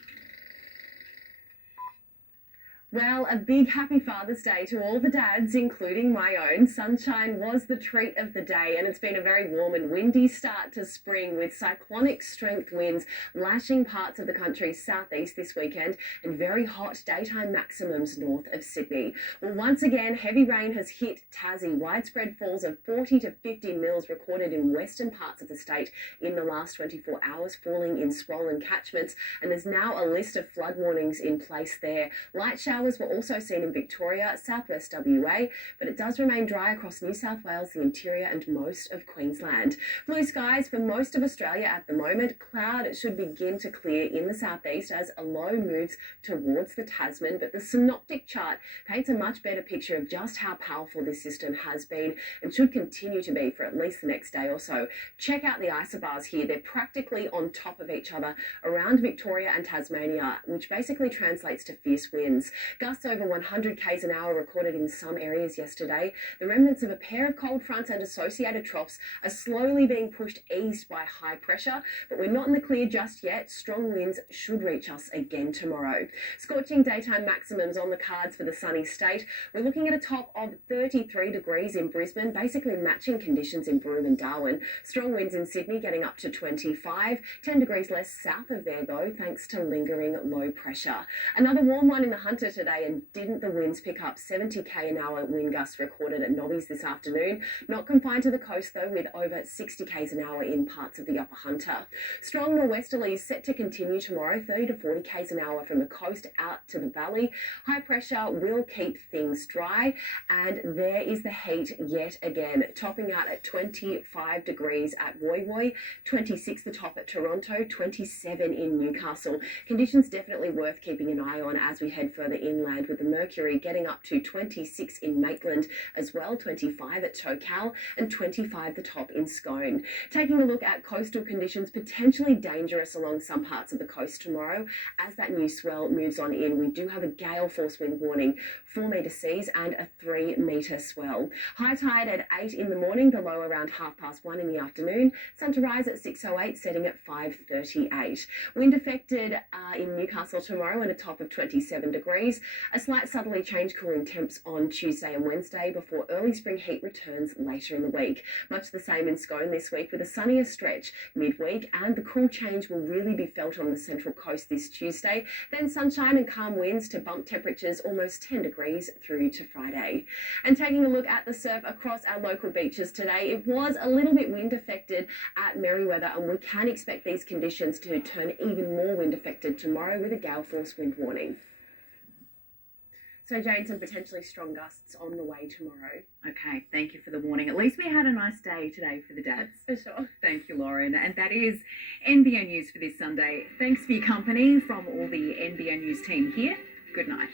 Well, a big happy Father's Day to all the dads, including my own. Sunshine was the treat of the day, and it's been a very warm and windy start to spring with cyclonic strength winds lashing parts of the country's southeast this weekend and very hot daytime maximums north of Sydney. Well, once again, heavy rain has hit Tassie. Widespread falls of 40 to 50 mils recorded in western parts of the state in the last 24 hours, falling in swollen catchments, and there's now a list of flood warnings in place there. Light showers were also seen in Victoria, southwest WA, but it does remain dry across New South Wales, the interior and most of Queensland. Blue skies for most of Australia at the moment. Cloud should begin to clear in the southeast as a low moves towards the Tasman, but the synoptic chart paints a much better picture of just how powerful this system has been and should continue to be for at least the next day or so. Check out the isobars here. They're practically on top of each other around Victoria and Tasmania, which basically translates to fierce winds. Gusts over 100 k's an hour recorded in some areas yesterday. The remnants of a pair of cold fronts and associated troughs are slowly being pushed east by high pressure, but we're not in the clear just yet. Strong winds should reach us again tomorrow. Scorching daytime maximums on the cards for the sunny state. We're looking at a top of 33 degrees in Brisbane, basically matching conditions in Broome and Darwin. Strong winds in Sydney getting up to 25, 10 degrees less south of there though, thanks to lingering low pressure. Another warm one in the Hunter today, and didn't the winds pick up? 70 k an hour wind gusts recorded at Nobbies this afternoon. Not confined to the coast though, with over 60 k's an hour in parts of the upper Hunter. Strong norwesterlies set to continue tomorrow, 30 to 40 k's an hour from the coast out to the valley. High pressure will keep things dry, and there is the heat yet again, topping out at 25 degrees at Woy Woy, 26 the top at Toronto, 27 in Newcastle. Conditions definitely worth keeping an eye on as we head further inland, with the mercury getting up to 26 in Maitland as well, 25 at Tocal and 25 the top in Scone. Taking a look at coastal conditions, potentially dangerous along some parts of the coast tomorrow. As that new swell moves on in, we do have a gale force wind warning, 4 metre seas and a 3 metre swell. High tide at 8 in the morning, the low around 1:30 in the afternoon. Sun to rise at 6:08, setting at 5:38. Wind affected in Newcastle tomorrow and a top of 27 degrees. degrees. A slight southerly change, cooling temps on Tuesday and Wednesday before early spring heat returns later in the week. Much the same in Scone this week with a sunnier stretch midweek, and the cool change will really be felt on the central coast this Tuesday. Then sunshine and calm winds to bump temperatures almost 10 degrees through to Friday. And taking a look at the surf across our local beaches today, it was a little bit wind affected at Merriweather, and we can expect these conditions to turn even more wind affected tomorrow with a gale force wind warning. So Jane, some potentially strong gusts on the way tomorrow. Okay, thank you for the warning. At least we had a nice day today for the dads. For sure. Thank you, Lauren. And that is NBN News for this Sunday. Thanks for your company from all the NBN News team here. Good night.